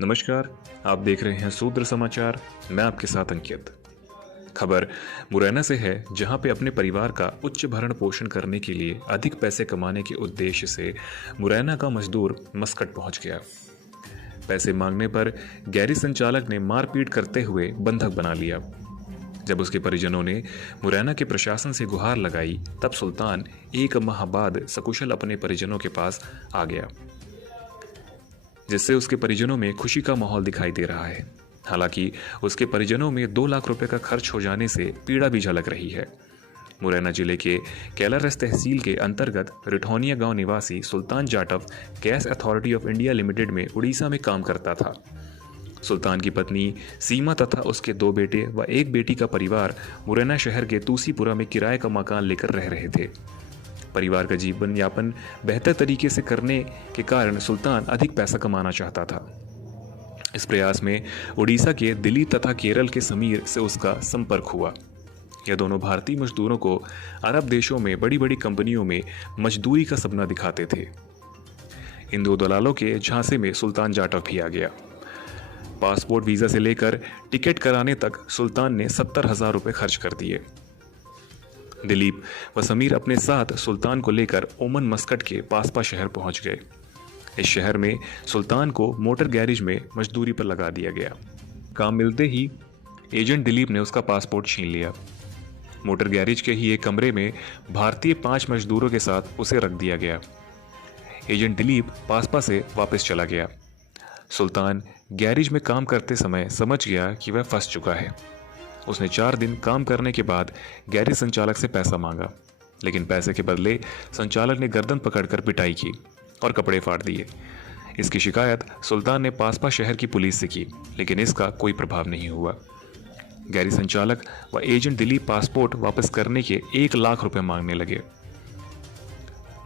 नमस्कार, आप देख रहे हैं सूत्र समाचार। मैं आपके साथ अंकित। खबर मुरैना से है, जहां पे अपने परिवार का उच्च भरण पोषण करने के लिए अधिक पैसे कमाने के उद्देश्य से मुरैना का मजदूर मस्कट पहुंच गया। पैसे मांगने पर गैरेज संचालक ने मारपीट करते हुए बंधक बना लिया। जब उसके परिजनों ने मुरैना के प्रशासन से गुहार लगाई, तब सुल्तान 1 माह बाद सकुशल अपने परिजनों के पास आ गया, जिससे उसके परिजनों में खुशी का माहौल दिखाई दे रहा है। हालांकि उसके परिजनों में 2 लाख रुपए का खर्च हो जाने से पीड़ा भी झलक रही है। मुरैना जिले के कैलारस तहसील के अंतर्गत रिठौनिया गांव निवासी Sultan Jatav gas authority of India limited में उड़ीसा में काम करता था। सुल्तान की पत्नी सीमा तथा उसके 2 बेटे व 1 बेटी का परिवार मुरैना शहर के तूसीपुरा में किराए का मकान लेकर रह रहे थे। परिवार का जीवन यापन बेहतर तरीके से करने के कारण सुल्तान अधिक पैसा कमाना चाहता था। इस प्रयास में उड़ीसा के दिलीप तथा केरल के समीर से उसका संपर्क हुआ। यह दोनों भारतीय मजदूरों को अरब देशों में बड़ी बड़ी कंपनियों में मजदूरी का सपना दिखाते थे। इन 2 दलालों के झांसे में सुल्तान जाटव भी आ गया। पासपोर्ट वीजा से लेकर टिकट कराने तक सुल्तान ने 70,000 रुपये खर्च कर दिए। दिलीप व समीर अपने साथ सुल्तान को लेकर ओमन मस्कट के पासपा शहर पहुंच गए। इस शहर में सुल्तान को मोटर गैरेज में मजदूरी पर लगा दिया गया। काम मिलते ही एजेंट दिलीप ने उसका पासपोर्ट छीन लिया। मोटर गैरेज के ही एक कमरे में भारतीय 5 मजदूरों के साथ उसे रख दिया गया। एजेंट दिलीप पासपा से वापस चला गया। सुल्तान गैरेज में काम करते समय समझ गया कि वह फंस चुका है। उसने 4 दिन काम करने के बाद गैरेज संचालक से पैसा मांगा, लेकिन पैसे के बदले संचालक ने गर्दन पकड़कर पिटाई की और कपड़े फाड़ दिए। इसकी शिकायत सुल्तान ने पासपा शहर की पुलिस से की, लेकिन इसका कोई प्रभाव नहीं हुआ। गैरेज संचालक व एजेंट दिलीप पासपोर्ट वापस करने के 1 लाख रुपए मांगने लगे।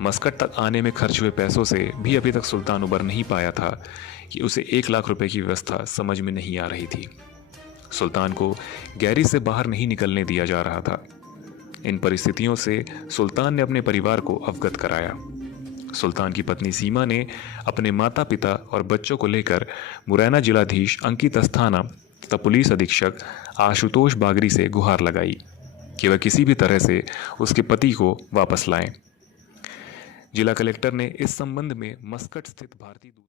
मस्कट तक आने में खर्च हुए पैसों से भी अभी तक सुल्तान उबर नहीं पाया था कि उसे 1 लाख रुपए की व्यवस्था समझ में नहीं आ रही थी। सुल्तान को गैरेज से बाहर नहीं निकलने दिया जा रहा था। इन परिस्थितियों से सुल्तान ने अपने परिवार को अवगत कराया। सुल्तान की पत्नी सीमा ने अपने माता पिता और बच्चों को लेकर मुरैना जिलाधीश अंकित अस्थाना तथा पुलिस अधीक्षक आशुतोष बागरी से गुहार लगाई कि वह किसी भी तरह से उसके पति को वापस लाएं। जिला कलेक्टर ने इस संबंध में मस्कट स्थित भारतीय